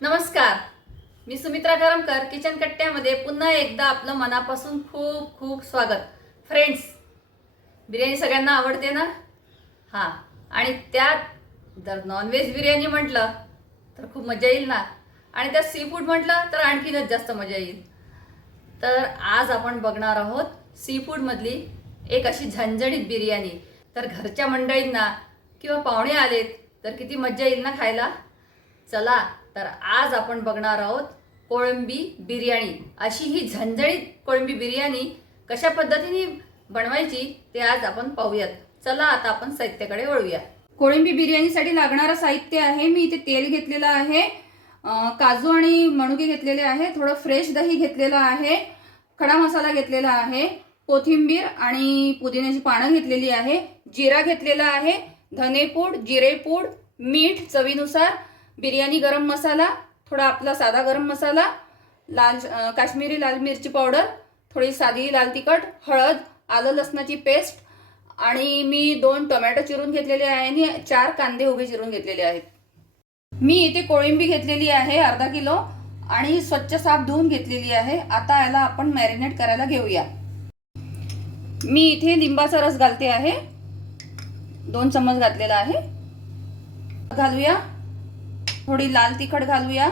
नमस्कार. मी सुमित्रा करमकर किचन कट्ट्यामध्ये पुन्हा एकदा आपलं मनापासून खूप खूप स्वागत. फ्रेंड्स बिर्याणी सगळ्यांना आवडते ना? हां. आणि त्यात जर नॉनव्हेज बिर्याणी म्हटलं तर खूप मजा येईल ना? आणि त्यात सी फूड म्हटलं तर आणखीनच जास्त मजा येईल. तर आज आपण बघणार आहोत सी फूडमधली एक अशी झणझणीत बिर्याणी. तर घरच्या मंडळींना किंवा पाहुणे आलेत तर किती मजा येईल ना खायला? चला तर आज आपण बघणार आहोत कोळंबी बिर्याणी. अशी ही झणझणीत कोळंबी बिर्याणी कशा पद्धतीने बनवायची ते आज आपण पाहूयात. चला आता आपण साहित्याकडे वळूया. कोळंबी बिर्याणीसाठी लागणारं साहित्य आहे मी इथे तेल घेतलेलं आहे काजू आणि मणुके घेतलेले आहे थोडं फ्रेश दही घेतलेलं आहे खडा मसाला घेतलेला आहे कोथिंबीर आणि पुदिन्याची पानं घेतलेली आहे जिरा घेतलेला आहे धनेपूड जिरेपूड मीठ चवीनुसार बिर्याणी गरम मसाला थोडा आपला साधा गरम मसाला लाल काश्मीरी लाल मिरची पावडर थोडी साधी लाल तिखट हळद आलं लसणाची पेस्ट आणि मी दोन टोमॅटो चिरून घेतलेले आहे आणि चार कांदे उभे चिरून घेतलेले आहेत. मी इथे कोळिंबी घेतलेली आहे अर्धा किलो आणि स्वच्छ साफ धुवून घेतलेली आहे. आता याला आपण मॅरिनेट करायला घेऊया. मी इथे लिंबाचा रस घालते आहे. दोन चम्मच घातलेला आहे. घालूया. थोडी लाल तिखट घालूया.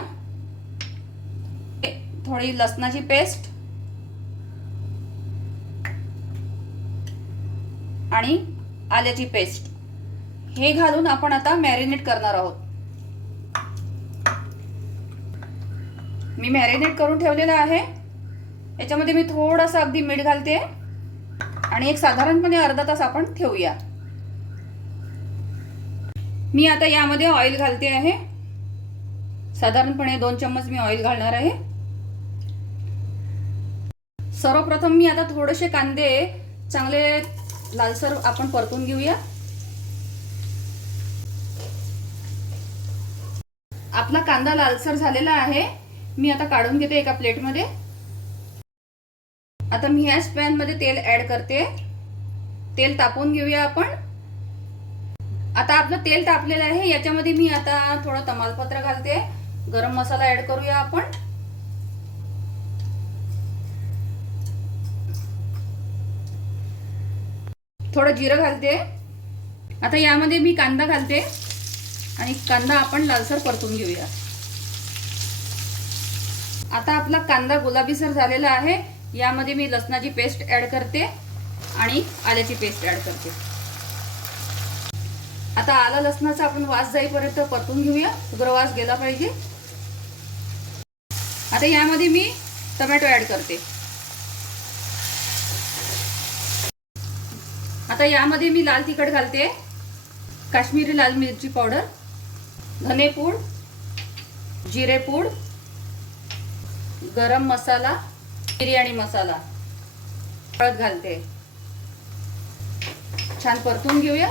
थोडी लसणाची पेस्ट. आणि आल्याची पेस्ट. हे घालून आपण आता मॅरिनेट करणार आहोत. मी मॅरिनेट करून ठेवलेलं आहे. याच्यामध्ये मी थोडंसं अगदी मीठ घालते. आणि एक साधारणपणे अर्धा तास आपण ठेवूया. मी आता यामध्ये ऑइल घालते आहे. साधारणपणे दोन चम्मच मी ऑइल घालणार आहे. सर्वप्रथम मी आता थोडेसे कांदे चांगले लालसर आपण परतून घेऊया. आपला कांदा लालसर झालेला आहे. मी आता काढून घेते एका प्लेटमध्ये. आता मी ह्याच पॅनमध्ये तेल ॲड करते. तेल तापवून घेऊया आपण. आता आपलं तेल तापलेलं आहे. याच्यामध्ये मी आता थोडं तमालपत्र घालते. गरम मसाला ऍड करूया आपण. थोडं जिरं घालते. आता यामध्ये मी कांदा घालते आणि कांदा आपण लालसर परतून घेऊया. आता आपला कांदा गुलाबीसर झालेला आहे. यामध्ये मी लसणाची पेस्ट ऍड करते आणि आल्याची पेस्ट ऍड करते. आता आला लसणाचा आपण वास जाईपर्यंत परतून घेऊया. उग्र वास गेला पाहिजे. आता यामध्ये मी टोमॅटो ऍड करते. आता यामध्ये मी लाल तिखट घालते. काश्मीरी लाल मिरची पावडर धनेपूड जिरेपूड गरम मसाला बिर्याणी मसाला. हळद घालते. छान परतून घेऊया.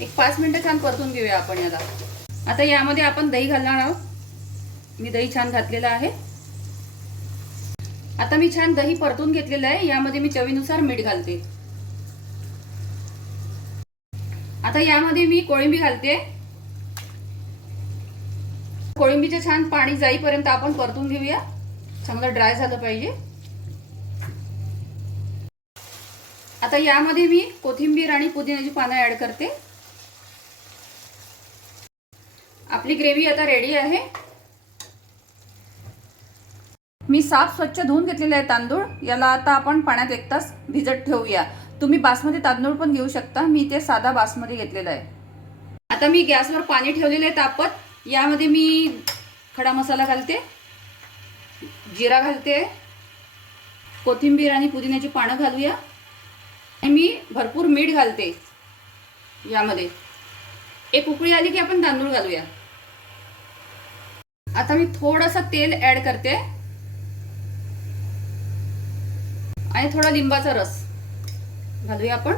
एक पाच मिनिटं छान परतून घेऊया आपण याला. आता यामध्ये आपण दही घालणार आहोत. मी दही छान घातलेलं आहे. आता मी छान दही परतून घेतलेलं आहे. यामध्ये मी चवीनुसार मीठ घालते. आता यामध्ये मी कोळिंबी घालते. कोळिंबीचे छान पाणी जाईपर्यंत आपण परतून घेऊया. चांगलं ड्राय झालं पाहिजे. आता यामध्ये मी कोथिंबीर आणि पुदिन्याची पानं ऍड करते. आपली ग्रेव्ही आता रेडी आहे. मी साफ स्वच्छ धुवून घेतलेले आहे तांदूळ. याला आता आपण पाण्यात एक तास भिजत ठेवूया. तुम्ही बासमती तांदूळ पण घेऊ शकता. मी ते साधा बासमती घेतलेला आहे. आता मी गॅसवर पाणी ठेवलेलं आहे तापत. यामध्ये मी खडा मसाला घालते. जिरा घालते. कोथिंबीर आणि पुदिन्याची पानं घालूया. आणि मी भरपूर मीठ घालते यामध्ये. एक उकळी आली की आपण तांदूळ घालूया. आता मी थोडंसं तेल ॲड करते. आणि थोडा लिंबाचा रस. घालूया आपण.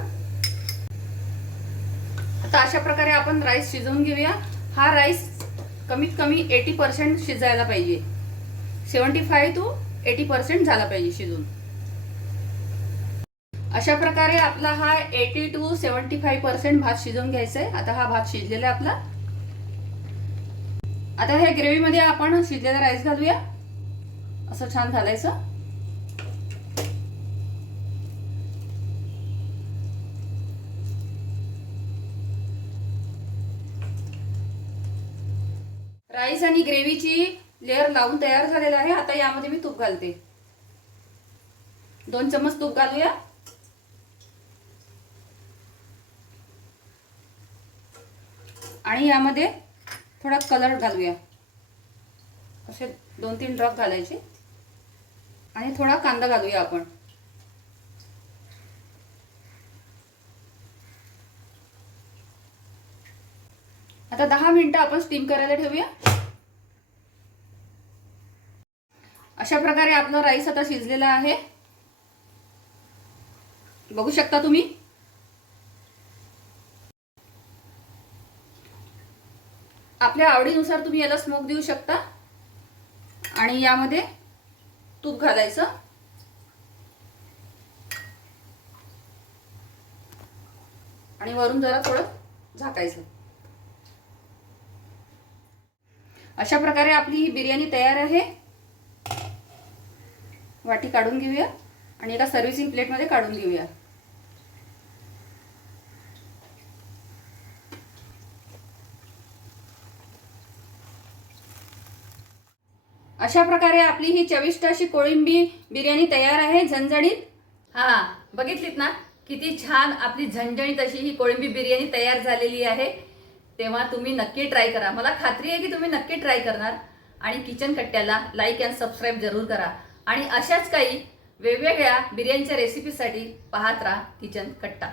आता अशा प्रकारे आपण राईस शिजवून घेऊया. हा राईस कमीत कमी एटी पर्सेंट शिजायला पाहिजे. Seventy five two eighty percent झाला पाहिजे शिजून. अशा प्रकारे आपला हा eighty two seventy five percent भात शिजवून घ्यायचा आहे आता हा भात शिजलेला आहे आपला. आता ह्या ग्रेव्हीमध्ये आपण शिजलेला राईस घालूया. असं छान घालायचं राईस आणि ग्रेव्हीची लेअर लावून तयार झालेला आहे. आता यामध्ये मी तूप घालते. दोन चमच तूप घालूया. आणि यामध्ये थोडा कलर घालूया. असे दोन तीन ड्रॉप घालायचे. आणि थोडा कांदा घालूया आपण. आता दहा मिनिटं आपण स्टीम करायला ठेवूया. अशा प्रकारे आपला राईस आता शिजलेला आहे. बघू शकता तुम्ही. आपल्या आवडीनुसार तुम्ही याला स्मोक देऊ शकता. आणि यामध्ये तूप घालायचं. आणि वरून जरा थोडं झाकायचं. अशा प्रकारे आपली ही बिर्याणी तयार आहे. वाटी काढून घेऊया आणि एका सर्व्हिसिंग प्लेटमध्ये काढून घेऊया. अशा प्रकारे आपली ही चविष्ट अशी कोळिंबी बिर्याणी तयार आहे झणझणीत. हा बघितलीत ना? किती छान आपली झणझणीत अशी ही कोळिंबी बिर्याणी तयार झालेली आहे. तेव्हा तुम्ही नक्की ट्राय करा. मला खात्री आहे की तुम्ही नक्की ट्राय करणार. आणि किचन कट्ट्याला लाईक अँड सबस्क्राईब जरूर करा. आणि अशाच काही वेगवेगळ्या बिर्याणीच्या रेसिपीसाठी पाहत राहा किचन कट्टा.